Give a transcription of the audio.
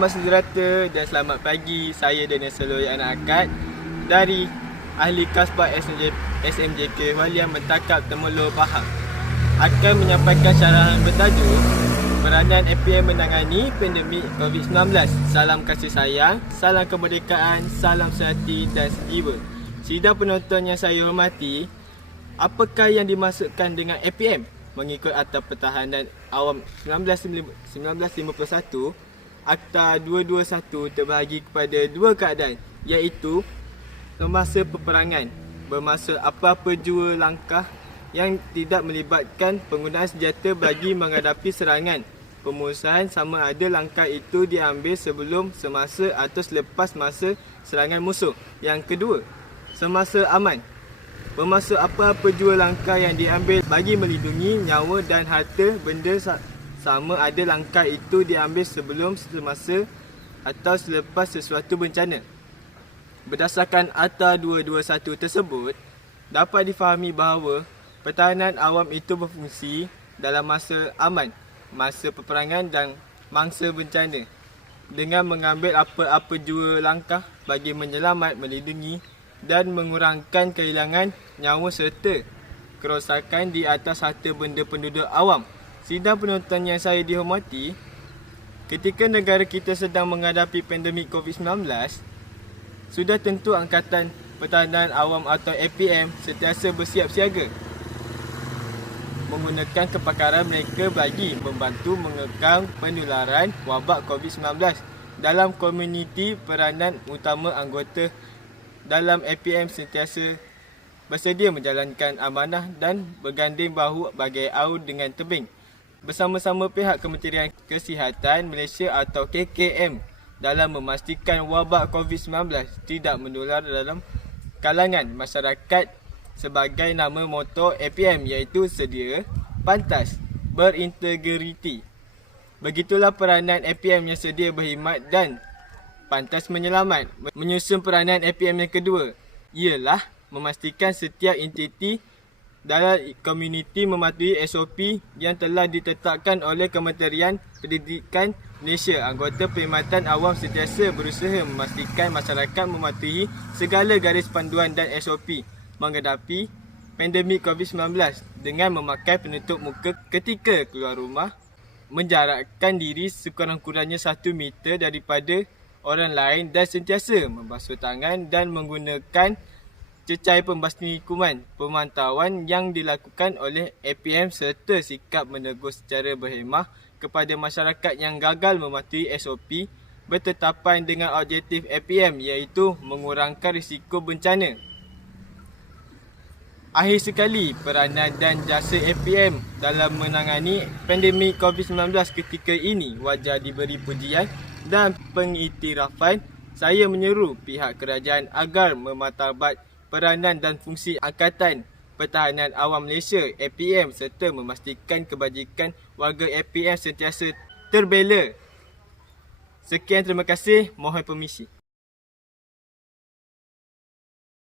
Selamat sejahtera dan selamat pagi. Saya Daniel Seloy Anak Akad dari Ahli Kasbah SMJK Walian Mentakab Temerloh Pahang akan menyampaikan syarahan bertajuk Peranan APM menangani pandemik COVID-19. Salam kasih sayang, salam kemerdekaan, salam sehati dan sejiwa. Sidang penonton yang saya hormati, apakah yang dimaksudkan dengan APM? Mengikut Akta Pertahanan Awam 1951, Akta 221 terbahagi kepada dua keadaan, iaitu semasa peperangan, bermaksud apa-apa jua langkah yang tidak melibatkan penggunaan senjata bagi menghadapi serangan. Pemusnahan sama ada langkah itu diambil sebelum, semasa atau selepas masa serangan musuh. Yang kedua, semasa aman, bermaksud apa-apa jua langkah yang diambil bagi melindungi nyawa dan harta benda sama ada langkah itu diambil sebelum, semasa atau selepas sesuatu bencana. Berdasarkan Akta 221 tersebut, dapat difahami bahawa pertahanan awam itu berfungsi dalam masa aman, masa peperangan dan mangsa bencana dengan mengambil apa-apa jua langkah bagi menyelamat, melindungi dan mengurangkan kehilangan nyawa serta kerosakan di atas harta benda penduduk awam. Sidang penonton yang saya dihormati, ketika negara kita sedang menghadapi pandemik COVID-19, sudah tentu Angkatan Pertahanan Awam atau APM sentiasa bersiap siaga menggunakan kepakaran mereka bagi membantu mengekang penularan wabak COVID-19 dalam komuniti. Peranan utama anggota dalam APM sentiasa bersedia menjalankan amanah dan berganding bahu bagai aur dengan tebing bersama-sama pihak Kementerian Kesihatan Malaysia atau KKM dalam memastikan wabak COVID-19 tidak menular dalam kalangan masyarakat sebagai nama moto APM, iaitu sedia, pantas, berintegriti. Begitulah peranan APM yang sedia, berkhidmat dan pantas menyelamat. Menyusun peranan APM yang kedua ialah memastikan setiap entiti dalam komuniti mematuhi SOP yang telah ditetapkan oleh Kementerian Pendidikan Malaysia. Anggota Perkhidmatan Awam sentiasa berusaha memastikan masyarakat mematuhi segala garis panduan dan SOP menghadapi pandemik COVID-19 dengan memakai penutup muka ketika keluar rumah, menjarakkan diri sekurang-kurangnya 1 meter daripada orang lain dan sentiasa membasuh tangan dan menggunakan cecair pembasmi kuman. Pemantauan yang dilakukan oleh APM serta sikap menegur secara berhemah kepada masyarakat yang gagal mematuhi SOP bertetapan dengan objektif APM, iaitu mengurangkan risiko bencana. Akhir sekali, peranan dan jasa APM dalam menangani pandemik COVID-19 ketika ini wajar diberi pujian dan pengiktirafan. Saya menyeru pihak kerajaan agar memartabat peranan dan fungsi Angkatan Pertahanan Awam Malaysia APM serta memastikan kebajikan warga APM sentiasa terbela. Sekian, terima kasih. Mohon permisi.